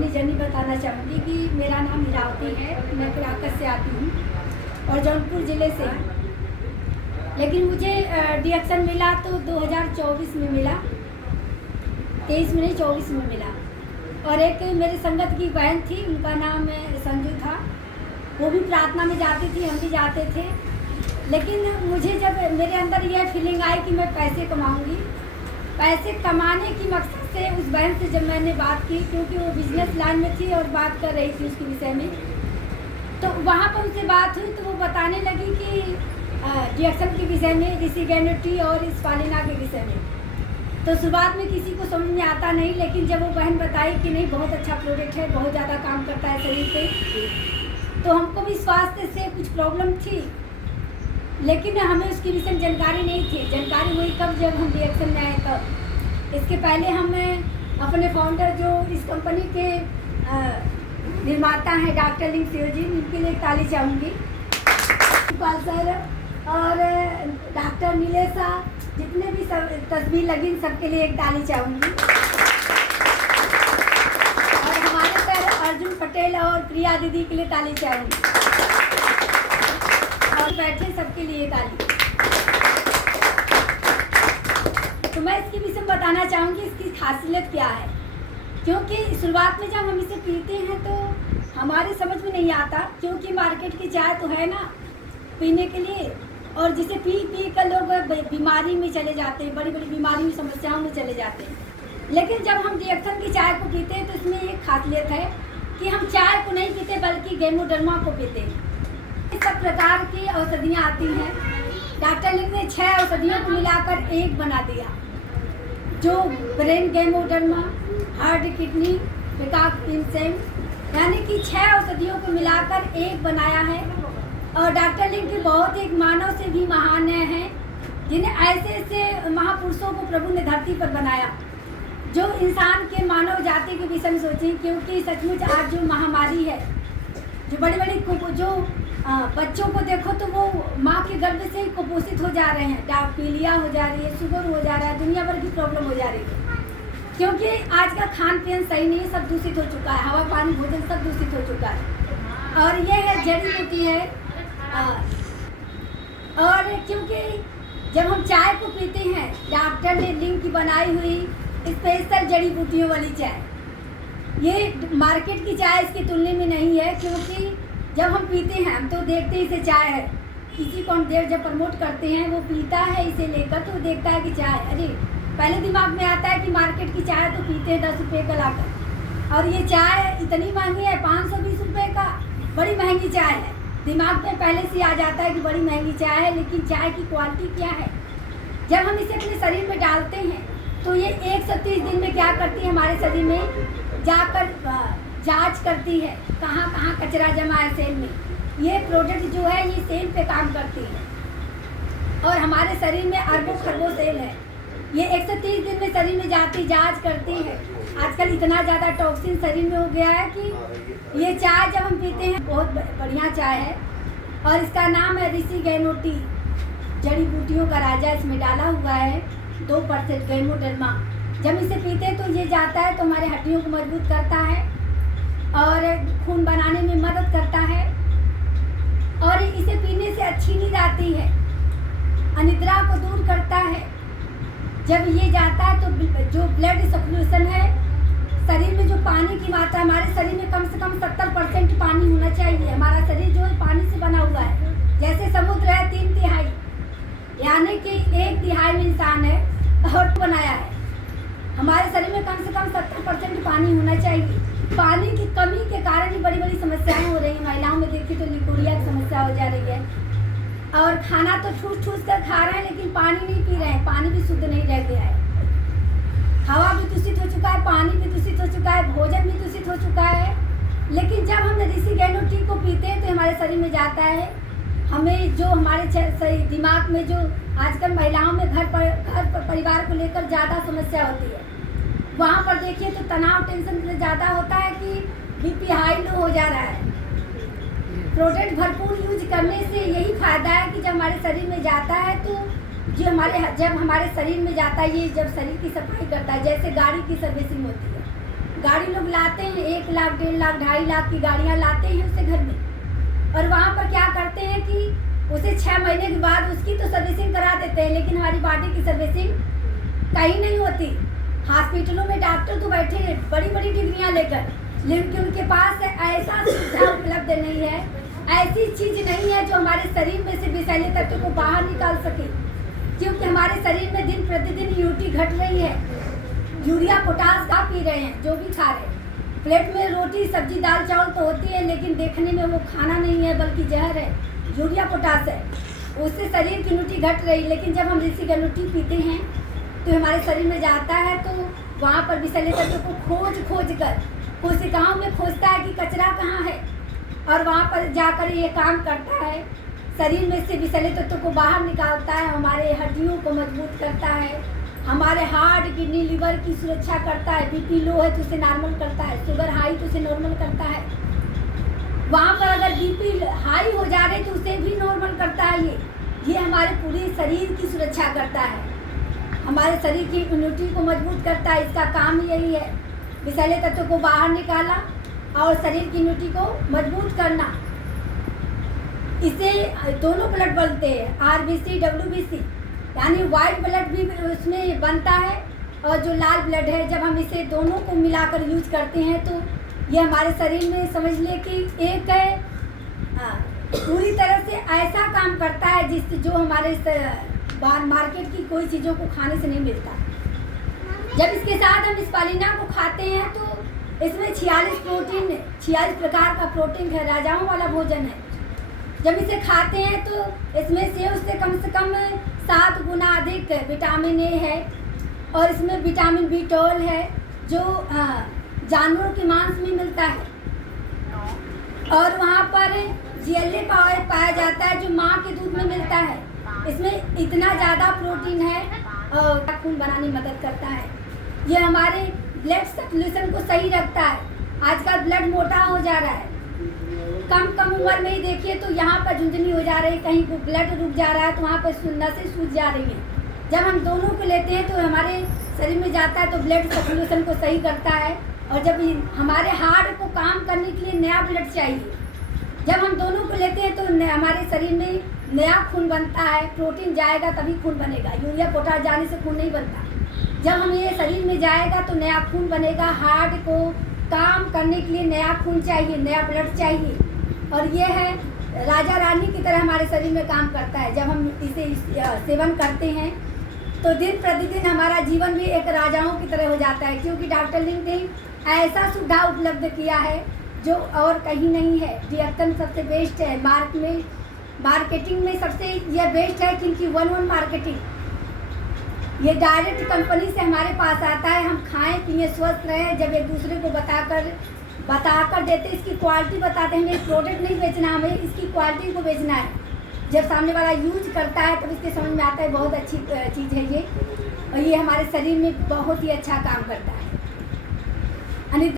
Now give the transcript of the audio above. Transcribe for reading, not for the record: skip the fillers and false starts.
अपनी जर्नी बताना चाहूँगी कि मेरा नाम हीरावती है, मैं कराकस से आती हूँ और जौनपुर ज़िले से हूँ। लेकिन मुझे डिएक्शन मिला तो 2024 में मिला, 23 में नहीं 24 में मिला। और एक मेरे संगत की बहन थी, उनका नाम संजू था, वो भी प्रार्थना में जाती थी, हम भी जाते थे। लेकिन मुझे जब मेरे अंदर यह फीलिंग आई कि मैं पैसे कमाऊँगी, पैसे कमाने की मकसद से उस बहन से जब मैंने बात की, क्योंकि वो बिजनेस लाइन में थी और बात कर रही थी उसके विषय में, तो वहाँ पर उनसे बात हुई तो वो बताने लगी कि डिएक्शन के विषय में, ऋषि गैनोटी और स्पालिना के विषय में। तो शुरुआत में किसी को समझ में आता नहीं, लेकिन जब वो बहन बताई कि नहीं बहुत अच्छा प्रोडक्ट है, बहुत ज़्यादा काम करता है शरीर पे, तो हमको भी स्वास्थ्य से कुछ प्रॉब्लम थी, लेकिन हमें उसके विषय में जानकारी नहीं थी। जानकारी हुई कब, जब हम डिएक्शन में आए तब। इसके पहले हम अपने फाउंडर जो इस कंपनी के निर्माता हैं डॉक्टर लिंग जी, उनके लिए ताली चाहूँगी, सर और डॉक्टर नीलेशा, जितने भी सब तस्वीर लगी सबके लिए एक ताली चाहूँगी। और हमारे सर अर्जुन पटेल और प्रिया दीदी के लिए ताली चाहूँगी, और बैठे सबके लिए ताली। तो मैं इसके विषय में बताना चाहूँगी इसकी खासियत क्या है, क्योंकि शुरुआत में जब हम इसे पीते हैं तो हमारे समझ में नहीं आता, क्योंकि मार्केट की चाय तो है ना पीने के लिए, और जिसे पी पी कर लोग बीमारी में चले जाते हैं, बड़ी बड़ी बीमारी समस्याओं में चले जाते हैं। लेकिन जब हम डिएक्शन की चाय को पीते हैं तो इसमें एक खासियत है कि हम चाय को नहीं पीते बल्कि गेमोडर्मा को पीते हैं। सब प्रकार की औषधियाँ आती हैं, डॉक्टर लिंग ने 6 औषधियों को मिलाकर एक बना दिया, जो ब्रेन गेमोडर्मा, हार्ट किडनी, विकास इंसेम, यानी कि 6 औषधियों को मिलाकर एक बनाया है। और डॉक्टर लिंग के बहुत एक मानव से भी महान हैं, जिन्हें ऐसे ऐसे महापुरुषों को प्रभु ने धरती पर बनाया, जो इंसान के मानव जाति के विषय में सोचें। क्योंकि सचमुच आज जो महामारी है, जो बड़ी बड़ी जो बच्चों को देखो तो वो माँ के गर्भ से ही कुपोषित हो जा रहे हैं, डायबिटीज हो जा रही है, शुगर हो जा रहा है, दुनिया भर की प्रॉब्लम हो जा रही है, क्योंकि आज का खान पीन सही नहीं है, सब दूषित हो चुका है, हवा पानी भोजन सब दूषित हो चुका है। और ये है जड़ी बूटी है। और क्योंकि जब हम चाय को पीते हैं, डॉक्टर ने लिंग की बनाई हुई स्पेशल जड़ी बूटियों वाली चाय, ये मार्केट की चाय इसकी तुलना में नहीं है। क्योंकि जब हम पीते हैं, हम तो देखते ही इसे चाय है, किसी को हम देर जब प्रमोट करते हैं वो पीता है इसे लेकर, तो देखता है कि चाय, अरे पहले दिमाग में आता है कि मार्केट की चाय तो पीते हैं 10 रुपये का लाकर, और ये चाय इतनी महंगी है 520 रुपये का, बड़ी महंगी चाय है। दिमाग में पहले से आ जाता है कि बड़ी महंगी चाय है, लेकिन चाय की क्वालिटी क्या है। जब हम इसे अपने शरीर में डालते हैं तो ये 130 दिन में क्या करती है, हमारे शरीर में जाकर जांच करती है कहाँ कहाँ कचरा जमा है सेल में। ये प्रोडक्ट जो है ये सेल पे काम करती है, और हमारे शरीर में अरबों खरबों सेल है। ये 130 दिन में शरीर में जाती जांच करती है। आजकल इतना ज़्यादा टॉक्सिन शरीर में हो गया है कि ये चाय जब हम पीते हैं, बहुत बढ़िया चाय है, और इसका नाम है ऋषि गैनोटी, जड़ी बूटियों का राजा इसमें डाला हुआ है, 2% गेमोडर्मा। जब इसे पीते हैं तो ये जाता है तो हमारे हड्डियों को मजबूत करता है और खून बनाने में मदद करता है, और इसे पीने से अच्छी नींद आती है, अनिद्रा को दूर करता है। जब ये जाता है तो जो ब्लड सर्कुलेशन है, शरीर में जो पानी की मात्रा, हमारे शरीर में कम से कम 70% पानी होना चाहिए। हमारा शरीर जो है पानी से बना हुआ है, जैसे समुद्र है 3/3, यानी कि 1/3 में इंसान है और बनाया है। हमारे शरीर में कम से कम 70% पानी होना चाहिए। पानी की कमी के कारण ही बड़ी बड़ी समस्याएं हो रही हैं। महिलाओं में देखिए तो लिकोरिया की समस्या हो जा रही है, और खाना तो ठूस ठूस कर खा रहे हैं लेकिन पानी नहीं पी रहे हैं, पानी भी शुद्ध नहीं रह गया है। हवा भी दूषित हो चुका है, पानी भी दूषित हो चुका है, भोजन भी दूषित हो चुका है। लेकिन जब हम ऋषि गैनोटी को पीते हैं तो हमारे शरीर में जाता है, हमें जो हमारे दिमाग में जो आजकल महिलाओं में घर पर परिवार को लेकर ज़्यादा समस्या होती है, वहाँ पर देखिए तो तनाव टेंशन ज़्यादा होता है कि बीपी हाई लो हो जा रहा है। प्रोडक्ट भरपूर यूज करने से यही फायदा है कि जब हमारे शरीर में जाता है तो जब हमारे शरीर में जाता है, ये जब शरीर की सफाई करता है, जैसे गाड़ी की सर्विसिंग होती है, गाड़ी लोग लाते हैं, एक लाख 1.5 लाख 2.5 लाख की गाड़ियाँ लाते हैं उससे घर में, और वहाँ पर क्या करते हैं कि उसे 6 महीने के बाद उसकी तो सर्विसिंग करा देते हैं, लेकिन हमारी बॉडी की सर्विसिंग कहीं नहीं होती। हॉस्पिटलों में डॉक्टर तो बैठे हैं बड़ी बड़ी डिग्रियाँ लेकर, लेकिन उनके पास ऐसा सुविधा उपलब्ध नहीं है, ऐसी चीज़ नहीं है जो हमारे शरीर में से विषैले तत्व को बाहर निकाल सके, क्योंकि हमारे शरीर में दिन प्रतिदिन इम्यूनिटी घट रही है। यूरिया पोटास का पी रहे हैं, जो भी खा रहे हैं, प्लेट में रोटी सब्जी दाल चावल तो होती है, लेकिन देखने में वो खाना नहीं है बल्कि जहर है, यूरिया पोटास है, उससे शरीर की इम्यूनिटी घट रही। लेकिन जब हम ऋषि का इम्यूनिटी पीते हैं तो हमारे शरीर में जाता है, तो वहाँ पर विषैले तत्व को खोज कर कोशिकाओं में खोजता है कि कचरा कहाँ है, और वहाँ पर जाकर ये काम करता है, शरीर में से विषैले तत्व को बाहर निकालता है, हमारे हड्डियों को मजबूत करता है, हमारे हार्ट किडनी लिवर की सुरक्षा करता है, बीपी लो है तो उसे नॉर्मल करता है, शुगर हाई तो उसे नॉर्मल करता है, वहाँ पर अगर बीपी हाई हो जा रहे तो उसे भी नॉर्मल करता है। ये हमारे पूरे शरीर की सुरक्षा करता है, हमारे शरीर की इम्यूनिटी को मजबूत करता है। इसका काम यही है, विषैले तत्व को बाहर निकाला और शरीर की इम्यूनिटी को मजबूत करना। इससे दोनों ब्लड बनते हैं, RBC WBC, यानी वाइट ब्लड भी उसमें बनता है, और जो लाल ब्लड है, जब हम इसे दोनों को मिलाकर यूज करते हैं तो ये हमारे शरीर में समझ ले कि एक पूरी तरह से ऐसा काम करता है जिससे जो हमारे मार्केट की कोई चीज़ों को खाने से नहीं मिलता। जब इसके साथ हम स्पालिना को खाते हैं तो इसमें 46 प्रकार का प्रोटीन है, राजाओं वाला भोजन है। जब इसे खाते हैं तो इसमें से कम 7 गुना अधिक विटामिन ए है, और इसमें विटामिन B12 है जो जानवरों के मांस में मिलता है, और वहाँ पर GLA पाया जाता है जो माँ के दूध में मिलता है। इसमें इतना ज़्यादा प्रोटीन है और खून बनाने में मदद करता है। ये हमारे ब्लड सर्कुलेशन को सही रखता है। आजकल ब्लड मोटा हो जा रहा है, कम उम्र में ही देखिए तो यहाँ पर झुंझुनी हो जा रही है, कहीं ब्लड रुक जा रहा है तो वहाँ पर नसें सूज जा रही हैं। जब हम दोनों को लेते हैं तो हमारे शरीर में जाता है तो ब्लड सर्कुलेशन को सही करता है, और जब हमारे हार्ट को काम करने के लिए नया ब्लड चाहिए, जब हम दोनों को लेते हैं तो हमारे शरीर में नया खून बनता है। प्रोटीन जाएगा तभी खून बनेगा, यूरिया पोटास जाने से खून नहीं बनता। जब हम ये शरीर में जाएगा तो नया खून बनेगा। हार्ट को काम करने के लिए नया खून चाहिए, नया ब्लड चाहिए, और ये है राजा रानी की तरह हमारे शरीर में काम करता है। जब हम इसे सेवन करते हैं तो दिन प्रतिदिन हमारा जीवन भी एक राजाओं की तरह हो जाता है, क्योंकि डॉक्टर लिंग ने ऐसा सुविधा उपलब्ध किया है जो और कहीं नहीं है। डिएक्टन सबसे बेस्ट है, मार्केटिंग में सबसे यह बेस्ट है, क्योंकि 1-1 मार्केटिंग ये डायरेक्ट कंपनी से हमारे पास आता है। हम खाएं पिए स्वस्थ रहें, जब एक दूसरे को बताकर देते, इसकी क्वालिटी बताते हैं। हमें प्रोडक्ट नहीं बेचना, हमें इसकी क्वालिटी को बेचना है। जब सामने वाला यूज करता है तब इसके समझ में आता है बहुत अच्छी चीज़ है ये, और ये हमारे शरीर में बहुत ही अच्छा काम करता है।